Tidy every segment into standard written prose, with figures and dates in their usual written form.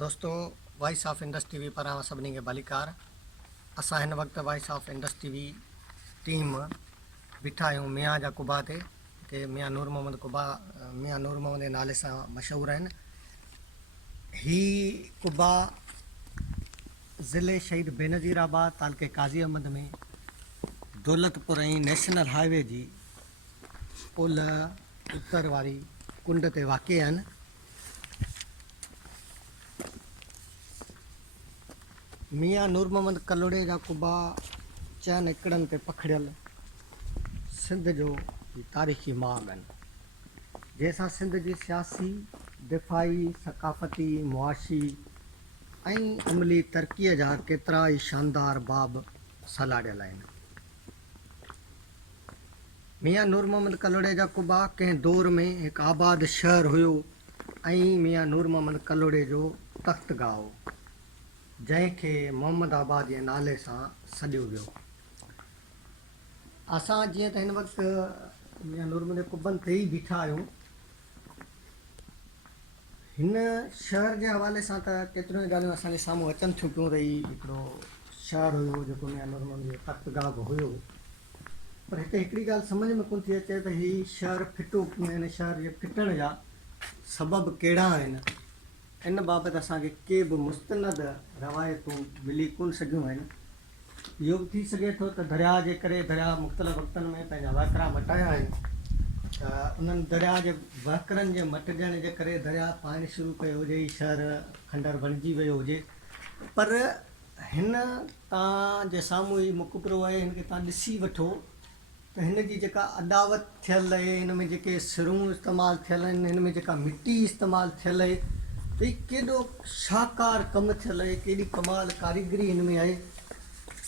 दोस्तों, voice of Indus TV पर सभी के भलीकार। अस इन वक्त voice of Indus TV team बीठा आहियूं मियाँ जा कुबा ते के मियाँ नूर मोहम्मद कुबा मियाँ नूर मोहम्मद के नाले से मशहूर हैं। ही कुबा ज़िले शहीद बेनज़ीराबाद तालुके काज़ी अहमद में दौलतपुर नेशनल हाईवे जी ओलह उत्तर वारी कुंड ते वाक़ आहिनि। मियाँ नूर मोहम्मद कलोड़े जा कुबा 4 एकड़नि ते पखड़ियल सिंध जो तारीख़ी माग आहिनि, जंहिंसां सिंध जी सियासी, दिफ़ाई, सक़ाफ़ती, मुआशी ऐं अमली तरक़ीअ जा केतिरा ई शानदार बाब सलाड़ियल आहिनि। मियाँ नूर मोहम्मद कलोड़े जा कुबा कंहिं दौर में हिकु आबाद शहर हुयो ऐं मियाँ नूर मोहम्मद कलोड़े जो तख़्तगाह हो, जंहिंखे मोहम्मद आबाद जे नाले सां सॾियो वियो। असां जीअं त हिन वक़्तु मियाँ नूर मोहम्मद कुबनि ते ई बीठा आहियूं। हिन शहर जे हवाले सां त केतिरियूं ई ॻाल्हियूं असांजे साम्हूं अचनि थियूं पियूं। रही हिकिड़ो शहर हुयो जेको मियाँ नूर मोहम्मद जो तख़्तगाह बि हुयो, पर हिते हिकिड़ी ॻाल्हि सम्झ में कोन थी अचे त हीउ शहर फिटो कीअं, हिन शहर जे फिटण जा सबब कहिड़ा आहिनि। इन बाबति असांखे के बि मुस्तनद रवायतूं मिली कोन सघियूं आहिनि। इहो बि थी सघे थो त दरिया जे करे दरिया मुख़्तलिफ़ वक़्तनि में पंहिंजा वहकिरा मटाया आहिनि, त उन्हनि दरिया जे वहकिरनि जे मटिजण जे करे दरिया पाइणु शुरू कयो हुजे, शहर खंडर बणिजी वियो हुजे। पर हिन तव्हांजे साम्हूं ई मुक़बरो आहे, हिन खे तव्हां ॾिसी वठो त हिन जी जेका अॾावत थियल आहे, हिन में जेके सिरूं इस्तेमालु थियल आहिनि, हिन में जेका मिटी इस्तेमालु थियल आहे, त हीउ केॾो शाहकार कमु थियल आहे, केॾी कमाल कारीगरी हिन में आहे।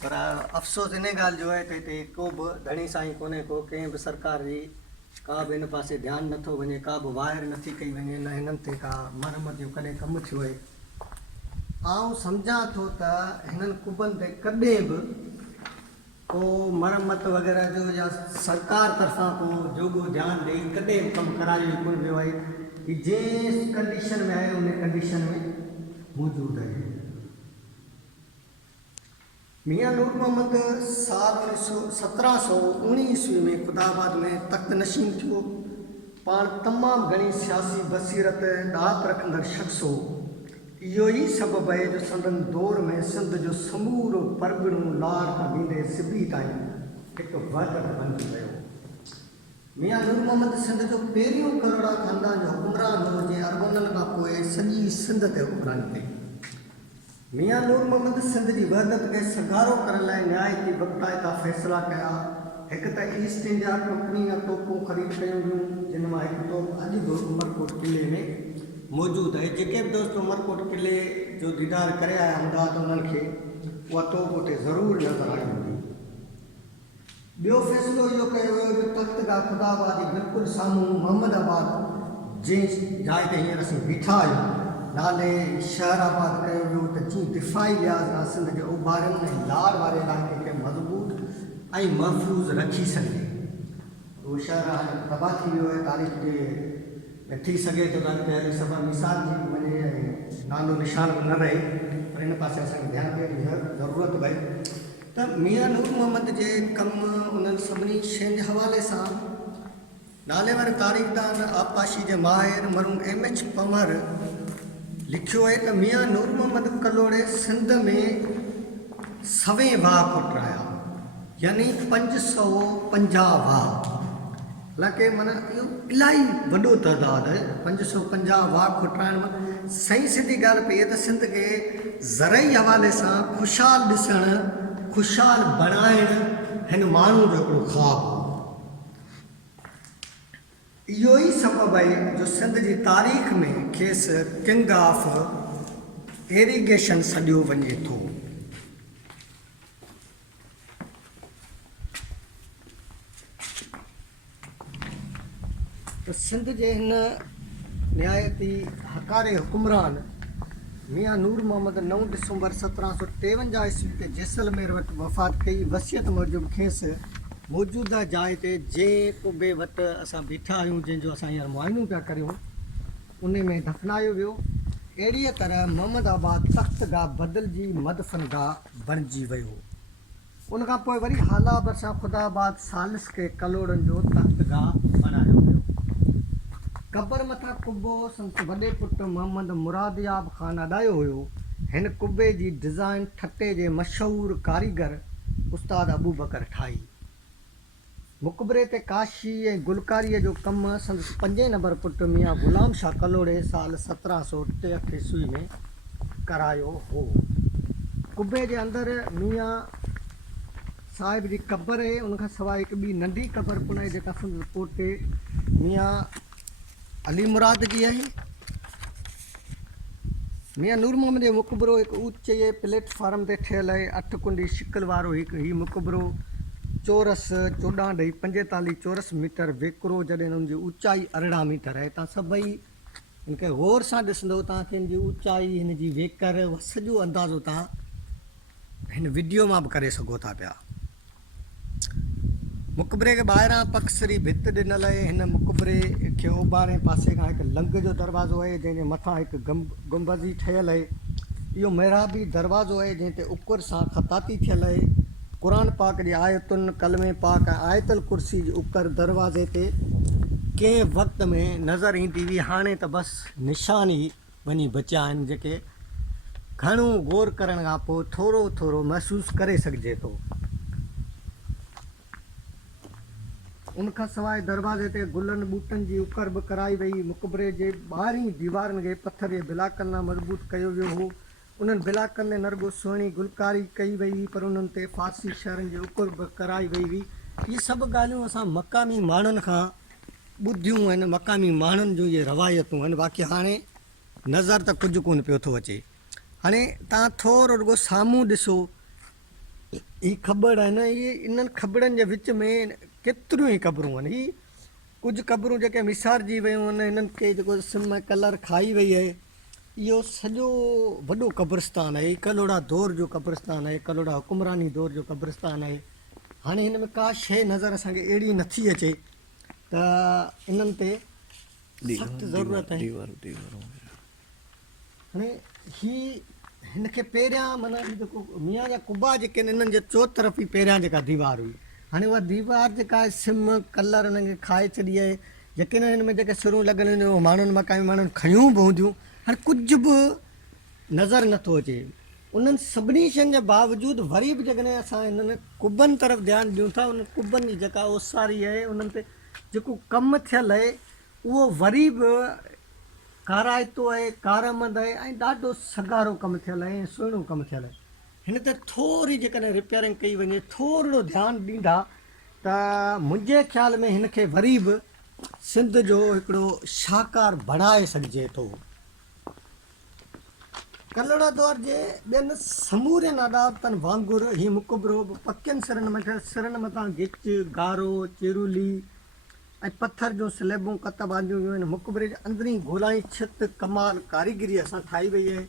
पर अफ़सोस इन ॻाल्हि जो आहे त हिते को बि धणी साईं कोन्हे, को कंहिं बि सरकार जी का बि हिन पासे ध्यानु नथो वञे, का बि वायर नथी कई वञे, न हिननि ते का मरमत जो कॾहिं कमु थियो आहे। आउं सम्झां थो त हिननि कुबनि ते कॾहिं बि को मरमत वग़ैरह जो या सरकार तरफ़ां को जोॻो ध्यानु ॾेई कॾहिं बि कमु करायो कोन वियो आहे कि जंहिं कंडीशन में आहे उन कंडीशन में मौजूदु आहे। मियाँ नूर मोहम्मद साल 1719 ईस्वी में खुदाबाद में तख़्त नशीन थियो। पाण तमामु घणी सियासी बसीरत ॾात रखंदड़ शख़्स हो। इहो ई सबबु आहे जो संदन दौर में सिंध जो समूरो परगि॒णो लार खां वींदे सिबी ताईं हिकु वहदत बणिजी वियो। मियाँ नूर मोहम्मद सिंध जो पहिरियों करोड़ा ख़ानदान जो हुकुमरान हो, जंहिं अरबननि खां पोइ सॼी सिंध ते हुकुमरानी कई। मियाँ नूर मोहम्मद सिंध जी वहदत खे सगारो करण लाइ न्यायती वक़्ताइता फ़ैसिला कया। हिकु त ईस्ट इंडिया कंपनी जा तोपूं ख़रीद कयूं वियूं, जिन मां हिकु तोप अॼु बि उमरकोट किले में मौजूदु आहे। जेके बि दोस्त उमरकोट किले जो दीदार करे आया हूंदा त उन्हनि खे उहा तोप उते ज़रूरु नज़र आई हूंदी। ॿियो फ़ैसिलो इहो कयो वियो जो तख़्तगाह खुदाबाद जे बिल्कुलु साम्हूं मोहम्मद आबाद, जंहिं जाइ ते हींअर असीं बीठा आहियूं, नाले शहर आबाद कयो वियो त जीअं दिफ़ाई लिहाज़ खां सिंध जे उभारनि ऐं लार वारे इलाइक़े खे मज़बूत ऐं महफ़ूज़ रखी सघे। उहो शहर हाणे तबाह थी वियो आहे, तारीख़ जे थी सघे थो त अॻिते सभु मिसाल जी वञे ऐं नालो निशान बि न रहे, पर हिन पासे असांखे ध्यानु ॾियण जी ज़रूरत पए त मियाँ नूर मोहम्मद जे कमु उन्हनि सभिनी शयुनि जे हवाले सां नाले वारे तारीख़दान आबपाशी जे माहिर मरूम M.H. पमर लिखियो आहे त मियाँ नूर मोहम्मद कलोड़े सिंध में सवें वाह खुटराया, यानी 550 वाह। हालांकि माना इहो इलाही वॾो तइदादु आहे, 550 वाह खुटराइण में। सही सिधी ॻाल्हि पई आहे त सिंध खे ज़रई हवाले सां ख़ुशहाल ॾिसणु, ख़ुशहाल बणाइणु हिन माण्हू जो हिकिड़ो ख़्वाबु हो। इहो ई सबबु आहे जो सिंध जी तारीख़ में खेसि किंग ऑफ इरिगेशन सॾियो वञे थो। त सिंध जे हिन निहायती हकारे हुकुमरान मियाँ नूर मोहम्मद 9 डिसंबर 1753 ईस्वी ते जैसलमेर वटि वफ़ात कई। वसियत मूजिबि खेसि मौजूदा जाइ ते जंहिं कुबे वटि असां बीठा आहियूं, जंहिंजो असां हींअर मुआइनो पिया करियूं, उन में दफ़नायो वियो अहिड़ीअ तरह मोहम्मदाबाद तख़्त गाह बदिलजी मदफ़न गाह बणिजी वियो। उन खां पोइ वरी हाला भरिसां ख़ुदाबाद सालिस खे कलोड़नि जो तख़्त गाह बणायो वियो। क़बर मथां कुबो संत वॾे पुटु मोहम्मद मुरादियाब ख़ान अॾायो हुयो। हिन कुबे जी डिज़ाइन ठटे जे मशहूरु कारीगर उस्ताद अबू बकर ठाही। मुक़बरे ते काशी ऐं गुलकारीअ जो कमु संदसि 5 नंबर पुटु मियां ग़ुलाम शाह कलोड़े साल 1783 ईस्वी में करायो हो। कुबे जे अंदरि मियां साहिब जी क़बर आहे। उनखां सवाइ हिकु ॿी नंढी क़बर पिणु आहे जेका संदसि पोटे मियां अली मुराद जी आहे। मियां नूर मोहम्मद जो मुक़बरो हिकु ऊचे प्लेटफॉर्म ते ठहियलु आहे। 8 कुंडी शिकल वारो हीउ मुक़बरो चौरस 14 ॾई 45 चौरस मीटर वेकिरो, जॾहिं हुनजी ऊचाई 18 मीटर आहे। तव्हां सभई हिनखे गौर सां ॾिसंदो तव्हांखे हिन जी ऊचाई, हिन जी वेकर, सॼो अंदाज़ो तव्हां हिन वीडियो मां बि करे सघो था पिया। मुक़बरे खे ॿाहिरां पक्सरी भित ॾिनल आहे। हिन मुक़बरे खे ओभारे पासे खां हिकु लंग जो दरवाज़ो आहे जंहिंजे मथां हिकु गुंबज़ी ठहियलु आहे। इहो मेहराबी दरवाज़ो आहे जंहिं ते उकुर सां ख़ताती थियलु आहे। क़ुरान पाक जी आयतुनि, कलमे पाक ऐं आयतल कुर्सी जी उकर दरवाज़े ते कंहिं वक़्त में नज़र ईंदी हुई। हाणे त बसि निशान ई वञी बचिया आहिनि जेके घणो गौर करण खां पोइ थोरो थोरो महसूसु करे सघिजे थो। उनखां सवाइ दरवाज़े ते गुलनि ॿूटनि जी उकर बि कराई वई। मुक़बरे जे ॿाहिरीं दीवारनि खे पथर जे बिलाकनि सां मज़बूत कयो वियो हो। उन्हनि बिलाकनि में न रुॻो सुहिणी गुलकारी कई वई हुई, पर उन्हनि ते फारसी शहरनि जी उकुर बि कराई वई हुई। इहे सभु ॻाल्हियूं असां मक़ामी माण्हुनि खां ॿुधियूं आहिनि, मक़ामी माण्हुनि जूं इहे रवायतूं आहिनि। बाक़ी हाणे नज़र त कुझु कोन पियो थो अचे। हाणे तव्हां थोरो रुॻो साम्हूं ॾिसो, ही ख़बर आहिनि। इहे इन्हनि ख़बरनि जे विच में केतिरियूं ई क़बरूं आहिनि। ही कुझु क़बरूं जेके विसारजी वियूं आहिनि, हिननि खे जेको सिम कलर खाई वई आहे। इहो सॼो वॾो क़ब्रस्तान आहे। कलोड़ा दौर जो क़ब्रस्तान आहे, कलोड़ा हुकुमरानी दौर जो क़ब्रस्तान आहे। हाणे हिन में का शइ नज़र असांखे अहिड़ी नथी अचे त इन्हनि ते सख़्तु ज़रूरत आहे। हाणे हिनखे पहिरियां माना जेको मियां जा कुबा जेके आहिनि, इन्हनि जे चौतरफ़ ई पहिरियां जेका दीवार हुई, हाणे उहा दीवार जेका आहे सिम कलर हुनखे खाए छॾी आहे। यकीन हिन में जेके सुरूं लॻल आहिनि उहे माण्हुनि मक़ामी माण्हुनि खयूं बि हूंदियूं। हाणे कुझु बि नज़र नथो अचे। उन्हनि सभिनी शयुनि जे बावजूदि वरी बि जेकॾहिं असां हिननि कुबनि तरफ़ ध्यानु ॾियूं था, उन कुबनि जी जेका ओसारी आहे, उन्हनि ते जेको कमु थियलु आहे उहो वरी बि काराइतो आहे, कारमंद आहे ऐं ॾाढो सगारो कमु थियलु आहे ऐं सुहिणो कमु थियलु आहे। हिन ते थोरी जेकॾहिं रिपेयरिंग कई वञे, थोरो ध्यानु ॾींदा त मुंहिंजे ख़्याल में हिनखे वरी बि सिंध जो हिकिड़ो शाहकार बणाए सघिजे थो। कलोड़ा दौर जे ॿियनि समूरनि अदावतनि वांगुरु हीउ मुक़बरो बि पकियुनि सिरनि मथां गिच, गारो, चिरुली ऐं पथर जूं स्लैबूं कत बांधियूं वियूं आहिनि। मुक़बरे जे अंदरी गोलाई छित कमाल कारीगरीअ सां ठाही वई आहे,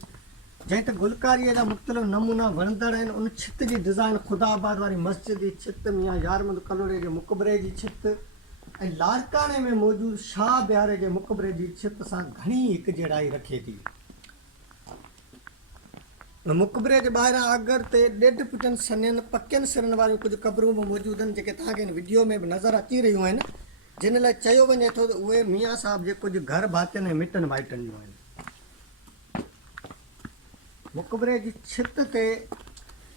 जंहिं ते गुलकारीअ जा मुख़्तलिफ़ नमूना वणंदड़ आहिनि। उन छित जी डिज़ाइन ख़ुदाबाद वारी मस्जिद जी छित, मियां यारमंद कलोड़े जे मुक़बरे जी छित ऐं लाड़काणे में मौजूदु शाह बिहारे जे मुक़बरे जी छित सां घणी हिकजहिड़ाई रखे थी। मुक़बरे जे ॿाहिरां अगर ते 1.5 फुटनि सन्हनि पकियुनि सिरनि वारियूं कुझु क़बरूं बि मौजूदु आहिनि, जेके तव्हांखे हिन वीडियो में बि नज़र अची रहियूं आहिनि, जिन लाइ चयो वञे थो त उहे मियां साहिब जे कुझु घर भातियुनि ऐं मिटनि माइटनि जूं आहिनि। मुक़बरे जी छित ते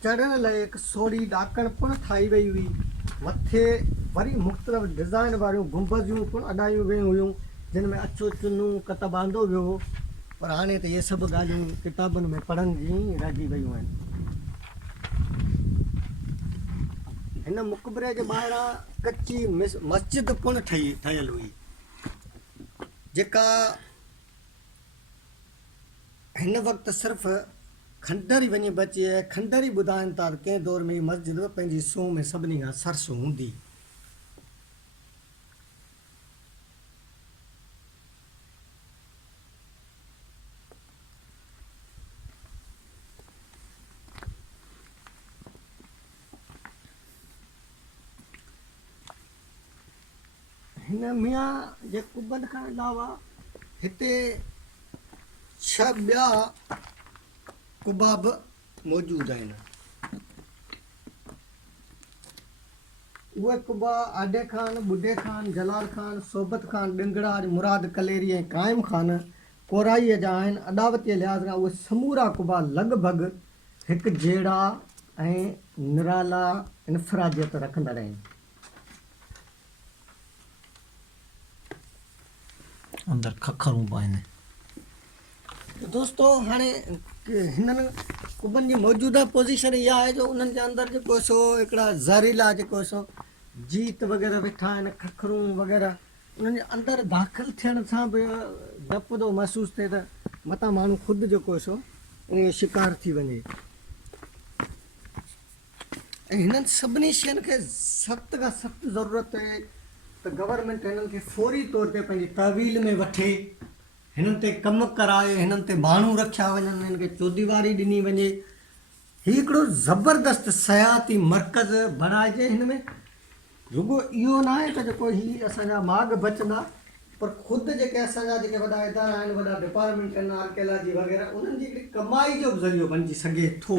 चढ़ण लाइ हिकु सोढ़ी ॾाकण पिणु ठाही वई हुई। मथे वरी मुख़्तलिफ़ डिज़ाइन वारियूं गुंबज़ूं पिणु अॾायूं वियूं हुयूं, जिन में अछो चुनूं कत बांधो वियो हो। पर हाणे त इहे सभु ॻाल्हियूं किताबुनि में पढ़ण जी रहिजी वियूं आहिनि। हिन मुक़बरे जे ॿाहिरां कची मस्जिद पिणु ठहियलु हुई, जेका हिन वक़्तु सिर्फ़ु खंडर ई वञी बची आहे। खंडर ई ॿुधाइनि था त कंहिं दौर में ही मस्जिद पंहिंजी सूंह में सभिनी खां सरस हूंदी। हिन मियां जे कुबनि खां अलावा हिते छह ॿिया कुबा बि मौजूदु आहिनि। उहे कुबा आडे ख़ान, बुड्ढे ख़ान, जलाल ख़ान, सोबत ख़ान, डिंगराज, मुराद कलेरी ऐं क़ाइम ख़ान कोराईअ जा आहिनि। अदावतीअ लिहाज़ खां उहे समूरा कुबा लॻभॻि हिकु जहिड़ा ऐं निराला इन्फरादियत रखंदड़ आहिनि। अंदरि खखरूं बि आहिनि। दोस्तो हाणे हिननि कुबनि जी मौजूदा पोज़ीशन इहा आहे जो उन्हनि जे अंदरि जेको सो हिकिड़ा ज़हरीला जेको सो जीत वग़ैरह वेठा आहिनि, खखरूं वग़ैरह उन्हनि जे अंदरि दाख़िल थियण सां बि डपु थो महसूसु थिए त मतां माण्हू ख़ुदि जेको सो इन जो शिकार थी वञे। ऐं हिननि सभिनी शयुनि खे सख़्त खां सख़्तु ज़रूरत आहे त गवर्नमेंट हिननि खे फौरी तौर ते पंहिंजी तहवील में वठे, हिननि ते कमु कराए, हिननि ते माण्हू रखिया वञनि, हिननि खे चौधीवारी ॾिनी वञे। हीउ हिकिड़ो ज़बरदस्त सयाती मर्कज़ बणाइजे। हिन में रुॻो इहो न आहे त जेको हीअ असांजा माॻ बचंदा, पर ख़ुदि जेके असांजा जेके वॾा इदारा आहिनि, वॾा डिपार्टमेंट आहिनि, आर्कियोलॉजी वग़ैरह, उन्हनि जी हिकिड़ी कमाई जो बि ज़रियो बणिजी सघे थो।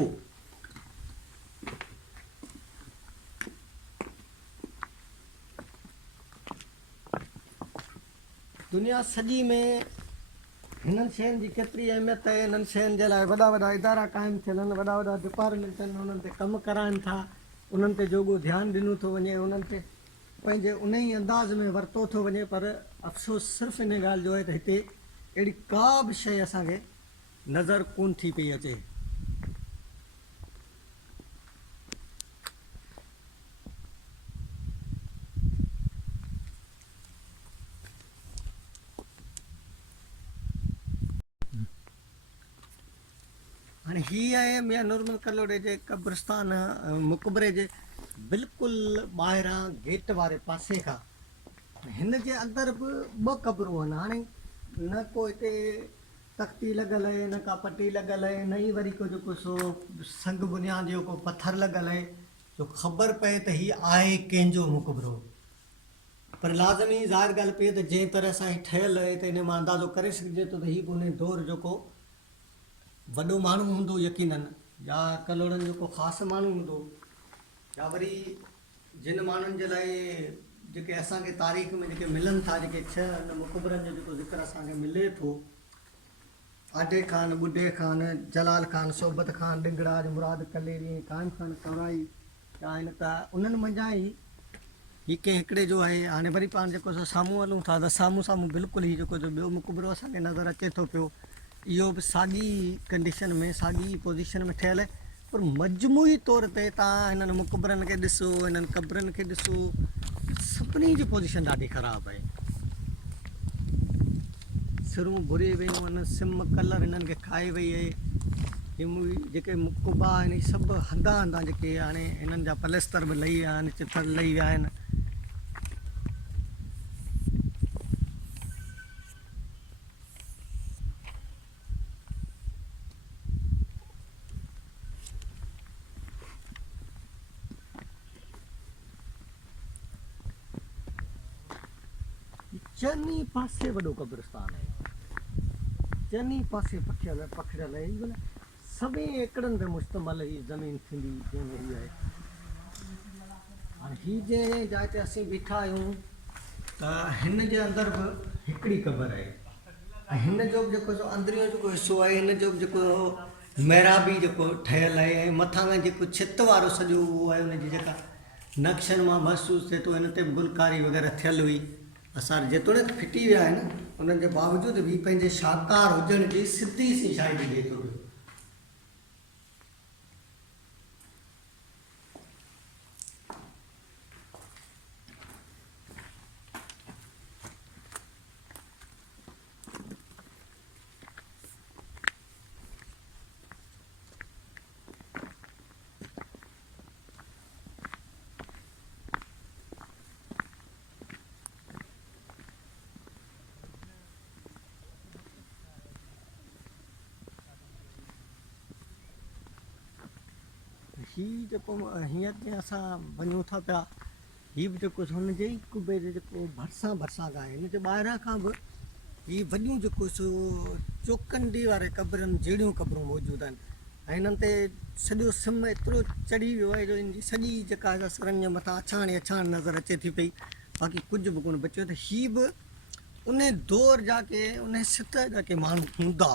दुनिया सॼी में हिननि शयुनि जी केतिरी अहमियत आहे। हिननि शयुनि जे लाइ वॾा वॾा इदारा क़ाइमु थियल आहिनि, वॾा वॾा डिपार्टमेंट आहिनि, उन्हनि ते कमु कराइनि था, उन्हनि ते जोॻो ध्यानु ॾिनो थो वञे, उन्हनि ते पंहिंजे उन ई अंदाज़ में वरितो थो वञे। पर अफ़सोस सिर्फ़ु इन ॻाल्हि जो आहे त हिते अहिड़ी का बि शइ असांखे नज़र कोन थी पई अचे। हाणे हीअ आहे मियां नूरमल कलोड़े जे क़ब्रिस्तान मुक़बरे जे बिल्कुलु ॿाहिरां गेट वारे पासे खां। हिन जे अंदरि बि ॿ क़बरूं आहिनि। हाणे न को हिते तख़्ती लॻल आहे, न का पटी लॻल आहे, न ई वरी को जेको सो संग बुनियाद जो को पथर लॻल आहे जो ख़बर पए त हीअ आहे कंहिंजो मुक़बरो। पर लाज़मी ज़ाहिर ॻाल्हि पई त जंहिं तरह सां हीअ ठहियलु आहे त इन मां अंदाज़ो करे सघिजे थो त हीअ बि उन दौर जेको वॾो माण्हू हूंदो यकीनन, या कलोड़नि जो को ख़ासि माण्हू हूंदो, या वरी जिन माण्हुनि जे लाइ जेके असांखे तारीख़ में जेके मिलनि था, जेके छह हिन मुक़बरनि जो जेको ज़िक्र असांखे मिले थो, आडे ख़ान, बुड्ढे ख़ान, जलाल ख़ान, सोबत ख़ान, डिंगराज, मुराद कलेरी, क़ाइम ख़ान कोराई आहिनि, त उन्हनि मंझां ई हीअ कंहिं हिकिड़े जो आहे। हाणे वरी पाण जेको साम्हूं हलूं था त साम्हूं साम्हूं बिल्कुलु हीअ जेको ॿियो मुक़बरो असांखे नज़र अचे थो पियो, इहो बि साॻी कंडीशन में, साॻी पोज़ीशन में ठहियलु आहे। पर मजमूई तौर ते तव्हां हिननि मुक़बरनि खे ॾिसो, हिननि क़बरनि खे ॾिसो, सभिनी जी पोज़ीशन ॾाढी ख़राबु आहे। सिरूं भुरी वियूं आहिनि, सिम कलर हिननि खे खाए वई आहे। हिम जेके कुबा आहिनि सभु हंधा हंधा जेके हाणे हिननि जा पलस्तर बि लही विया आहिनि, चिथड़ लही विया आहिनि। चनी पासे वॾो क़ब्रिस्तान आहे, चनी पासे पखिड़ियल आहे। इवन सभई एकड़नि ते मुश्तमल ही ज़मीन थींदी जंहिंमें हीअ आहे। हाणे हीअ जंहिं जाइ ते असीं बीठा आहियूं त हिन जे अंदरि बि हिकिड़ी क़बर आहे, ऐं हिन जो बि जेको अंदरियो जेको हिसो आहे, हिन जो बि जेको महिराबी जेको ठहियलु आहे, ऐं मथां खां जेको छित वारो सॼो उहो आहे, हुनजी जेका नक्शनि मां महसूसु थिए थो हिन ते बि गुलकारी वग़ैरह थियल हुई। असां जेतोणीकि फिटी विया आहिनि, उन्हनि जे बावजूदि बि पंहिंजे शाकार हुजण जी सिधी सी शाइरी ॾिए थो पियो। हीअ जेको हीअं तीअं असां वञूं था पिया, हीअ बि जेको हुनजे ई कुबे जे जेको भरिसां खां आहे, हिन जे ॿाहिरां खां बि ही वॾियूं जेको सो चौकंडी वारे क़बरनि जहिड़ियूं क़बरूं मौजूदु आहिनि ऐं हिननि ते सॼो सिम एतिरो चढ़ी वियो आहे जो इन जी सॼी जेका आहे सरनि जे मथां अछाण ई अछाण नज़र अचे थी पई, बाक़ी कुझु बि कोन बचियो। त हीअ बि उन दौर जा के उन सित जा के माण्हू हूंदा,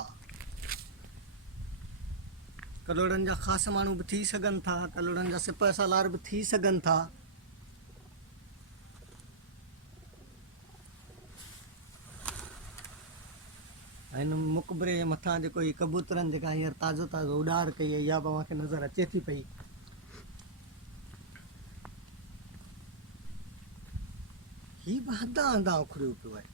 कलोड़नि जा ख़ासि माण्हू बि थी सघनि था, कलोड़नि जा सिपह सालार बि थी सघनि था। ऐं हिन मुक़बरे जे मथां जेको हीअ कबूतरनि जेका हींअर ताज़ो ताज़ो उॾार कई आहे इहा बि अव्हांखे नज़र अचे थी पई। हीअ बि हंधा हंधा उखड़ियो पियो आहे,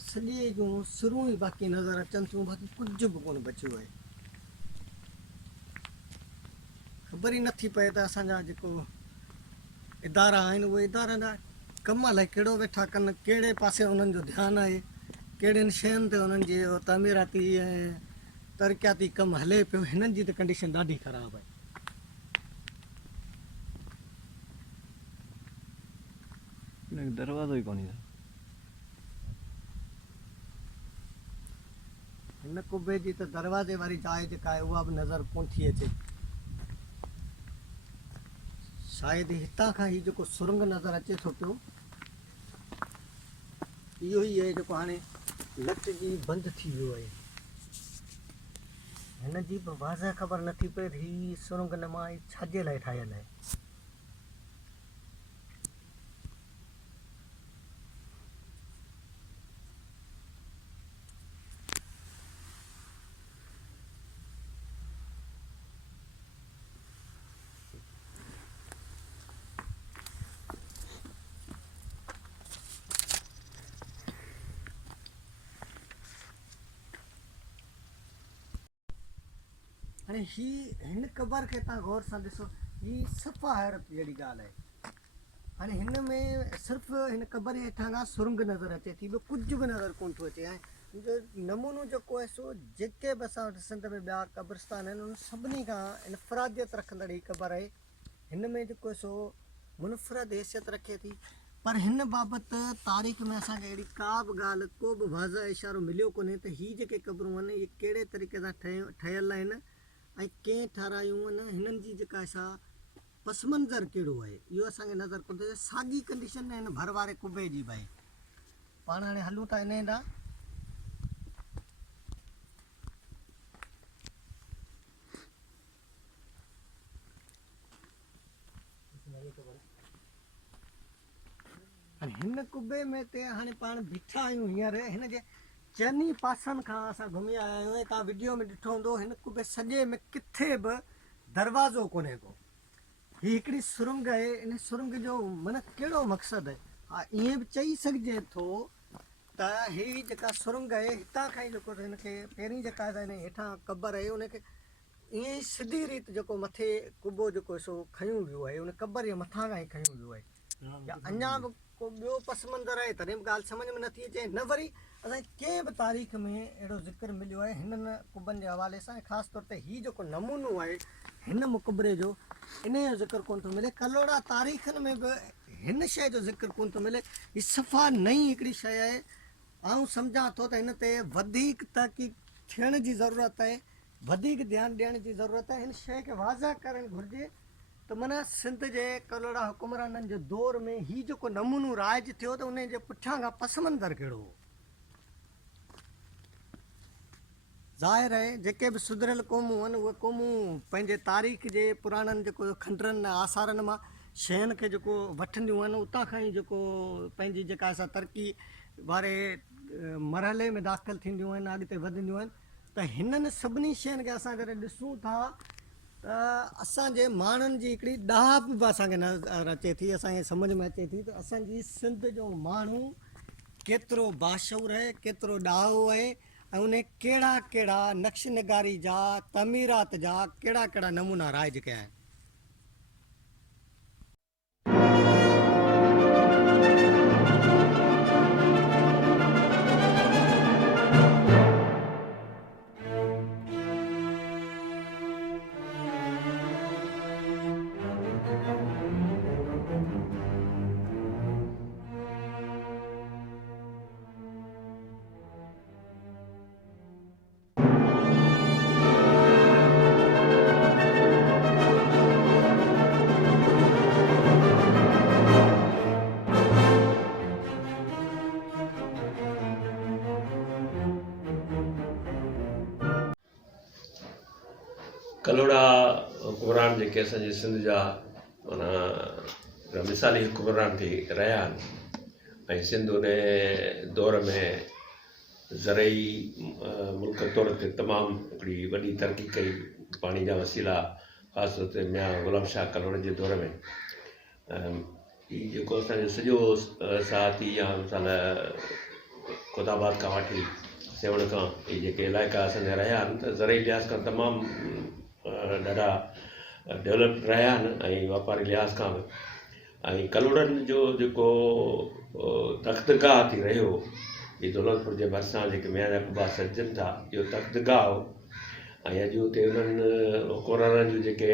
सॼे जूं सिरूं ई बाक़ी नज़र अचनि थियूं, बाक़ी कुझु बि कोन बचियो आहे। ख़बर ई नथी पए त असांजा जेको इदारा आहिनि उहे इदारा जा कम लाइ कहिड़ो वेठा कनि, कहिड़े पासे उन्हनि जो ध्यानु आहे, कहिड़ियुनि शयुनि ते उन्हनि जी तामीराती ऐं तरक़ियाती कमु हले पियो। हिननि जी त कंडीशन ॾाढी ख़राबु आहे। दरवाज़ो ई कोन्हे। हिन कुबे जी त दरवाज़े वारी जाइ जेका आहे उहा बि नज़र कोन थी अचे। शायदि हितां खां ही जेको सुरंग नज़र अचे थो पियो इहो ई आहे जेको हाणे लटजी बंदि थी वियो आहे। हिन जी बि वाज़ह ख़बर नथी पए त हीअ सुरंग नमा छाजे लाइ ठाहियल आहे। हाणे हिन क़बर खे तव्हां गौर सां ॾिसो, हीअ सफ़ा हैरत जहिड़ी ॻाल्हि आहे। हाणे हिन में सिर्फ़ु हिन क़बर जे हेठां खां सुरंग नज़र अचे थी, ॿियो कुझु बि नज़र कोन थो अचे। ऐं जो नमूनो जेको आहे सो जेके बि असां वटि सिंध में ॿिया क़ब्रस्तान आहिनि उन सभिनी खां इनफरादियत रखंदड़ ही क़बर आहे। हिन में जेको आहे सो मुनफ़रद हैसियत रखे थी। पर हिन बाबति तारीख़ में असांखे अहिड़ी का बि ॻाल्हि, को बि वाज़ह इशारो मिलियो कोन्हे त हीअ जेके क़बरूं आहिनि इहे कहिड़े तरीक़े सां ठहियल आहिनि ऐं कंहिं ठारायूं आहिनि, हिननि जी जेका सा पस मंज़र कहिड़ो आहे इहो असांखे नज़र कोन थो अचे। साॻी कंडीशन में हिन भर वारे कुबे जी बि आहे। पाण हाणे हलूं था हिन ॾांहुं। हिन कुबे में ते हाणे पाण बीठा आहियूं हींअर, हिन जे चइनी पासनि खां असां घुमी आया आहियूं। ऐं तव्हां वीडियो में ॾिठो हूंदो हिन कुबे सॼे में किथे बि दरवाज़ो कोन्हे को। हीअ हिकिड़ी सुरंग आहे, इन सुरंग जो माना कहिड़ो मक़सदु आहे। हा, ईअं बि चई सघिजे थो त हीअ जेका सुरंग आहे हितां खां ई जेको हिनखे पहिरीं जेका हिन हेठां क़बर आहे उनखे ईअं ई सिधी रीति जेको मथे कुबो जेको सो खयूं वियो आहे, उन क़बर जे मथां खां ई खयूं वियो आहे। या अञा बि को ॿियो पस मंज़र आहे तॾहिं बि ॻाल्हि सम्झ में नथी अचे। न वरी असांखे कंहिं बि तारीख़ में अहिड़ो ज़िक्र मिलियो आहे हिननि कुबनि जे हवाले सां। ख़ासि तौर ते हीअ जेको नमूनो आहे हिन मुक़बरे जो, इन जो ज़िक्र कोन थो मिले। कलोड़ा तारीख़नि में बि हिन शइ जो ज़िक्र कोन थो मिले। हीअ सफ़ा नई हिकिड़ी शइ आहे। आउं सम्झां थो त हिन ते वधीक तहक़ीक़ थियण जी ज़रूरत आहे, वधीक ध्यानु ॾियण जी ज़रूरत आहे। हिन शइ खे वाज़ह करणु घुरिजे त माना सिंध जे कलोड़ा हुकुमराननि जे दौर में हीअ जेको नमूनो राइज थियो त उन जे पुठियां खां पस मंज़र कहिड़ो हो। ज़ाहिर आहे जेके बि सुधरियल क़ौमूं आहिनि उहे क़ौमूं पंहिंजे तारीख़ जे पुराणनि जेको खंडरनि आसारनि मां शयुनि खे जेको वठंदियूं आहिनि उतां खां ई जेको पंहिंजी जेका असां तरक़ी वारे मरहले में दाख़िल थींदियूं आहिनि, अॻिते वधंदियूं आहिनि। त हिननि सभिनी शयुनि खे असां जॾहिं ॾिसूं था त असांजे माण्हुनि जी हिकिड़ी ॾाह बि असांखे नज़र अचे थी, असांखे सम्झ में अचे थी त असांजी सिंध जो माण्हू केतिरो बाशऊर आहे, केतिरो ॾाहो आहे ऐं उन कहिड़ा कहिड़ा नक्श निगारी जा तमीरात जा कहिड़ा कहिड़ा नमूना राइज कया आहिनि। कलोड़ा हुक्मरान जेके असांजे सिंध जा माना मिसाली हुक्मरान थी रहिया आहिनि ऐं सिंध उन दौर में ज़रई मुल्क तौर ते तमामु हिकिड़ी वॾी तरक़ी कई पाणी जा वसीला ख़ासि तौर ते मियां ग़ुलाम शाह कलोड़ जे दौर में हीउ जेको असांजो सॼो साहती या मिसाल ख़ुदाबाद खां वठी सेवण खां इहे जेके इलाइक़ा असांजा रहिया आहिनि त ज़रई लिहाज़ खां तमामु ॾाढा डेवलप रहिया आहिनि ऐं वापारी लिहाज़ खां बि ऐं कलोड़नि जो जेको तख़्तगाह थी रहियो हीउ दौलतपुर जे भरिसां जेके मियां याक़ूबा सजनि था इहो तख़्तगाह हो ऐं अॼु हुते उन्हनि हुक्मराननि जूं जेके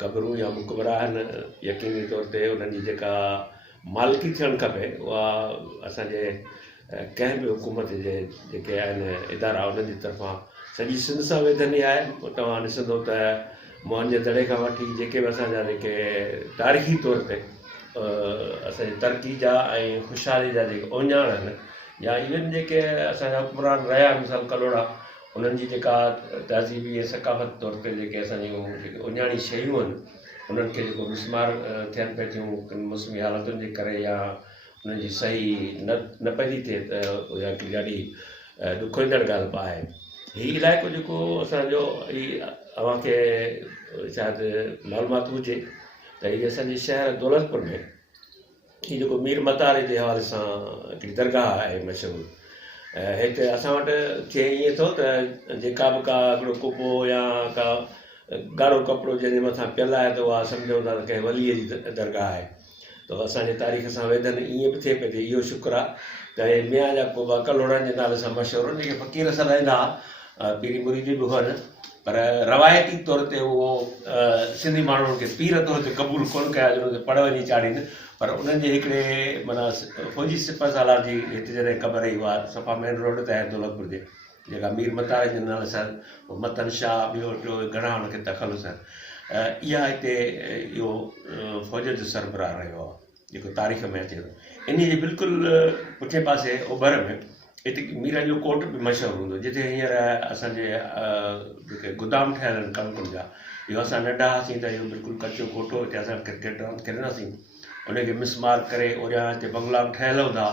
क़बरूं या मुक़बरा आहिनि यकीनी तौर ते उन्हनि जी जेका मालिकी थियणु खपे उहा असांजे कंहिं बि हुकूमत जे जेके आहिनि इदारा उन्हनि जी तरफ़ां सॼी सिंध सां वेधंदी आहे। तव्हां ॾिसंदो त मोहन जे दड़े खां वठी जेके बि असांजा जेके तारीख़ी तौर ते असांजी तरक़ी जा ऐं ख़ुशहाली जा जेके ओञाण आहिनि या इवन जेके असांजा हुक्मरान रहिया मिसाल कलोड़ा उन्हनि जी जेका तहज़ीबी ऐं सकाफ़त तौर ते जेके असांजूं जेके ओञाणी शयूं आहिनि उन्हनि खे जेको मिसमार थियनि पिया थियूं मौसमी हालतुनि जे करे या उन्हनि जी सही न पई थिए त उहा हिकिड़ी ॾाढी ॾुखोईंदड़ ॻाल्हि बि आहे। हीउ इलाइक़ो जेको असांजो अव्हांखे शायदि मालूमात हुजे त हीअ असांजे शहर दौलतपुर में हीउ जेको मीर मतारे जे हवाले सां हिकिड़ी दरगाह आहे मशहूरु। हिते असां वटि थिए ईअं थो त जेका बि का हिकिड़ो कुबो या का ॻाढ़ो कपिड़ो जंहिंजे मथां पियल आहे त उहा सम्झूं था त कंहिं वलीअ जी दरगाह आहे। त असांजे तारीख़ सां वेधनि ईअं बि थिए पियो त इहो शुक्र आहे त हे मियां याक़ूबा कलोड़नि जे नाले सां मशहूरु आहिनि जेके फ़क़ीर सॾाईंदा हुआ पीरी मुरीदी बि हुअनि पर रवायती तौर ते उहो सिंधी माण्हुनि खे पीर तौर ते क़बूल कोन कया जो पढ़ वञी चाढ़ीनि पर उन्हनि जे हिकिड़े माना फ़ौजी सिपह सालार जी हिते जॾहिं क़बर ई हुआ सफ़ा मेन रोड ते आहे दौलतपुर जे जेका मीर मतारे जे नाले सां मतन शाह ॿियो टियों घणा हुनखे तख़लुस आहिनि। इहा हिते इहो फ़ौज जो सरबराह रहियो आहे जेको तारीख़ में अचे थो। इन जे बिल्कुलु पुठे पासे ओभर में हिते मीरनि जो कोट बि मशहूरु हूंदो जिते हींअर असांजे जेके गुदाम ठहियल आहिनि कणकुनि जा इहो असां नंढा हुआसीं त इहो बिल्कुलु कचो कोठो हिते असां क्रिकेट रांदि खेॾंदासीं उनखे मिसमार करे ओरियां हिते बंगला बि ठहियल हूंदा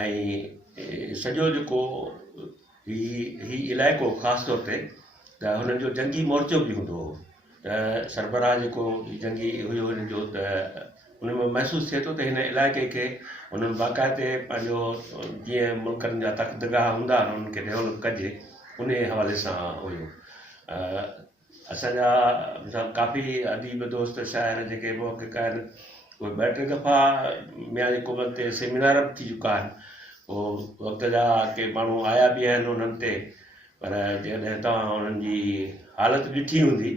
ऐं सॼो जेको ही इलाइक़ो ख़ासि तौर ते त हुननि जो जंगी मोर्चो बि हूंदो हो त सरबराह जेको जंगी हुयो हिन जो त उन में महसूसु थिए थो त हिन इलाइक़े खे उन्हनि बाक़ाइदे पंहिंजो जीअं मुल्कनि जा तख़्तगाह हूंदा आहिनि उन्हनि खे डेवलप कजे उन हवाले सां हुयो। असांजा मिसाल काफ़ी अदीब दोस्त शाइर जेके मुहक़िक़ आहिनि उहे ॿ टे दफ़ा मियां हुकूमत ते सेमिनार बि थी चुका आहिनि पोइ वक़्त जा के माण्हू आया बि आहिनि उन्हनि ते पर जॾहिं तव्हां उन्हनि जी हालति ॾिठी हूंदी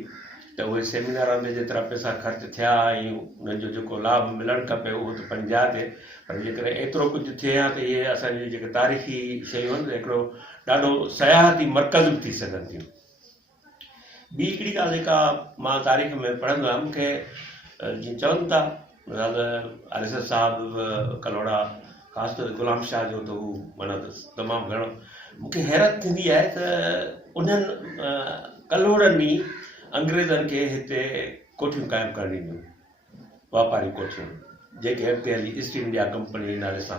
त उहे सेमिनार में जेतिरा पैसा ख़र्च थिया ऐं उन्हनि जो जेको लाभ मिलणु खपे उहो त पंजाह ते पर जेकॾहिं एतिरो कुझु थिए हा त इहे असांजी जेके तारीख़ी शयूं आहिनि त हिकिड़ो ॾाढो सयाहती मर्कज़ बि थी सघनि थियूं। ॿी हिकिड़ी ॻाल्हि जेका मां तारीख़ में पढ़ंदो आहियां मूंखे जीअं चवनि था आरिसर साहिबु कलोड़ा ख़ासि तौर ते ग़ुलाम शाह जो त हू माना तमामु घणो मूंखे हैरत थींदी आहे त उन्हनि कलोड़नि ई अंग्रेज़नि खे हिते कोठियूं क़ाइमु करणु ॾिनियूं वापारी कोठियूं जेके अॻिते हली ईस्ट इंडिया कंपनी नाले सां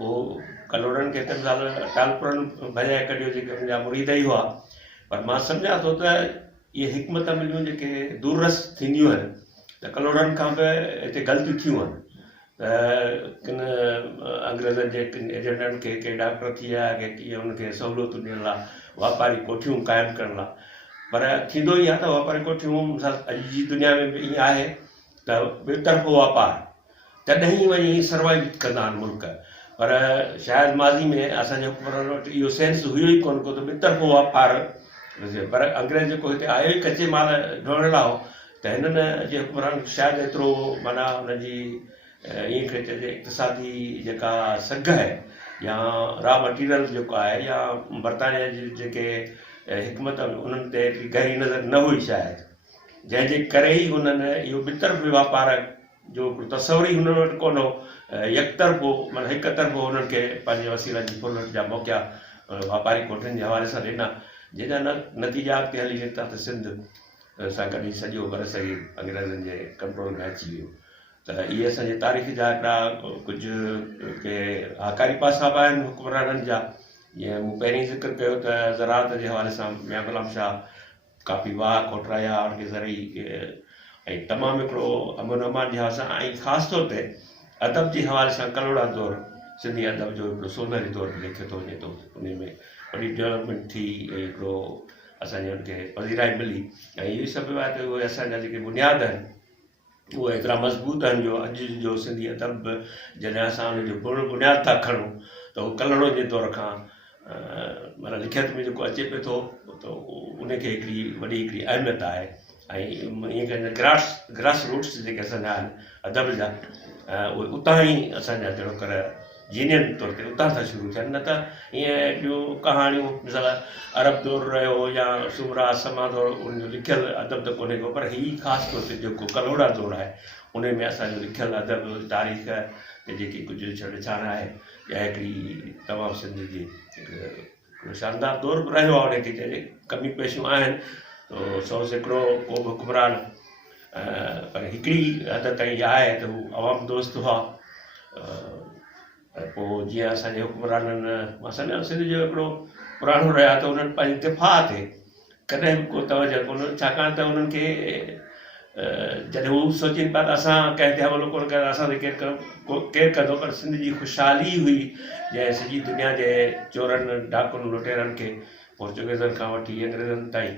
पोइ कलोड़नि खे तंहिं महिल टालपुरनि भॼाए कढियो जेके मुंहिंजा मुरीद ई हुआ पर मां सम्झां थो त इहे हिकमत अमलियूं जेके दूररस थींदियूं आहिनि त कलोड़नि खां बि हिते ग़लतियूं थियूं आहिनि त किन अंग्रेज़नि जे किन एजेंटनि खे के डॉक्टर थी विया के कीअं उनखे सहूलियतूं ॾियण लाइ वापारी कोठियूं क़ाइमु करण लाइ पर थींदो ई आहे त वापारी कोठियूं मिसाल अॼु जी दुनिया में बि ईअं आहे त ॿितरफ़ो वापारु तॾहिं वञी सर्वाइव कंदा आहिनि मुल्क पर शायदि माज़ी में असांजे हुकूमरान वटि इहो सेंस हुयो ई कोन को त ॿितरफ़ो वापारु पर अंग्रेज़ जेको हिते आयो ई कचे माल ढोइण लाइ हो त हिननि जे हुकूमरान शायदि एतिरो माना हुनजी ईअं खे चइजे इक़्तिसादी जेका सघ आहे या रॉ मटीरियल जेको आहे या बरतानिया जी जेके हिकमत उन्हनि ते एतिरी गहरी नज़र न हुई शायदि जंहिंजे करे ई हुननि इहो ॿितरफ़ी वापार जो तसवुर ई हुननि वटि कोन हो यकतरफ़ो माना हिकु तरफ़ो हुननि खे पंहिंजे वसीला जी फुल जा मौक़िया वापारी कोठियुनि जे हवाले सां ॾिना जेका नतीजा अॻिते हली निकिता त सिंध सां गॾु सॼो बरसरी अंग्रेज़नि जे कंट्रोल में अची वियो। त इहे असांजे तारीख़ जा हिकिड़ा कुझु के आकारी पासा बि आहिनि हुकुमराननि जा। जीअं मूं पहिरीं ज़िक्र कयो त ज़राअत जे हवाले सां मियां गुलाम शाह काफ़ी वाह कोटराया उनखे ज़रई ऐं तमामु हिकिड़ो अमन अमान जे हवाले सां ऐं ख़ासि तौर ते अदब जे हवाले सां कलोड़ा दौर सिंधी अदब जो हिकिड़ो सोनहरी दौर बि लिखे थो वञे थो। उन में वॾी डेवलपमेंट थी ऐं हिकिड़ो असांजे हुनखे पज़ीराई मिली ऐं इहो सभु आहे त उहे असांजा जेके बुनियाद आहिनि उहे एतिरा मज़बूत आहिनि जो अॼु जो सिंधी अदब जॾहिं असां हुनजो बुनियाद था खणूं त उहो कलड़ो जे दौर खां माना लिखियत में जेको अचे पियो थो त उनखे हिकिड़ी वॾी हिकिड़ी अहमियत आहे। ऐं ईअं कंहिंजा ग्रास रूट्स जेके असांजा आहिनि अदब जा उहे उतां ई असांजा जहिड़ो कर जीनियन तौर ते उतां सां शुरू थियनि। न त ईअं ॿियूं कहाणियूं मिसाल अरब दौर रहियो या सुमरा समा दौर उनजो लिखियलु अदब त कोन्हे को, पर हीअ ख़ासि तौर ते जेको कलोड़ा दौर आहे उन में असांजो लिखियलु अदब तारीख़ ते जेकी कुझु छेड़छाड़ आहे या हिकिड़ी तमामु सिंध जी हिकिड़ो शानदार दौर बि रहियो आहे। उनखे चइजे कमी पेशियूं आहिनि तो 100 सैकड़ो को बि हुकुमरान पर हिकिड़ी हद ताईं इहा आहे त हू अवाम दोस्त हुआ। पोइ जीअं असांजे हुकुमराननि मां सम्झां सिंध जो हिकिड़ो पुराणो रहिया त उन्हनि पंहिंजी दिफ़ा ते कॾहिं बि को तवजो कोन, छाकाणि त उन्हनि खे जॾहिं हू सोचनि पिया त असां कंहिं ते हवालो कोन कयो असां ते केरु कंदो, पर सिंध जी ख़ुशहाली हुई जंहिं सॼी दुनिया जे चोरनि डाकुनि लुटेरनि खे पोर्चुगीज़नि खां वठी अंग्रेज़नि ताईं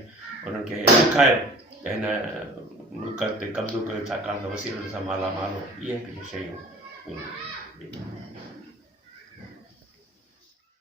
उन्हनि खे ॾेखारियो त हिन मुल्क ते कब्ज़ो कयो छाकाणि त वसीलनि सां मालामाल हो। इहे हिकिड़ियूं शयूं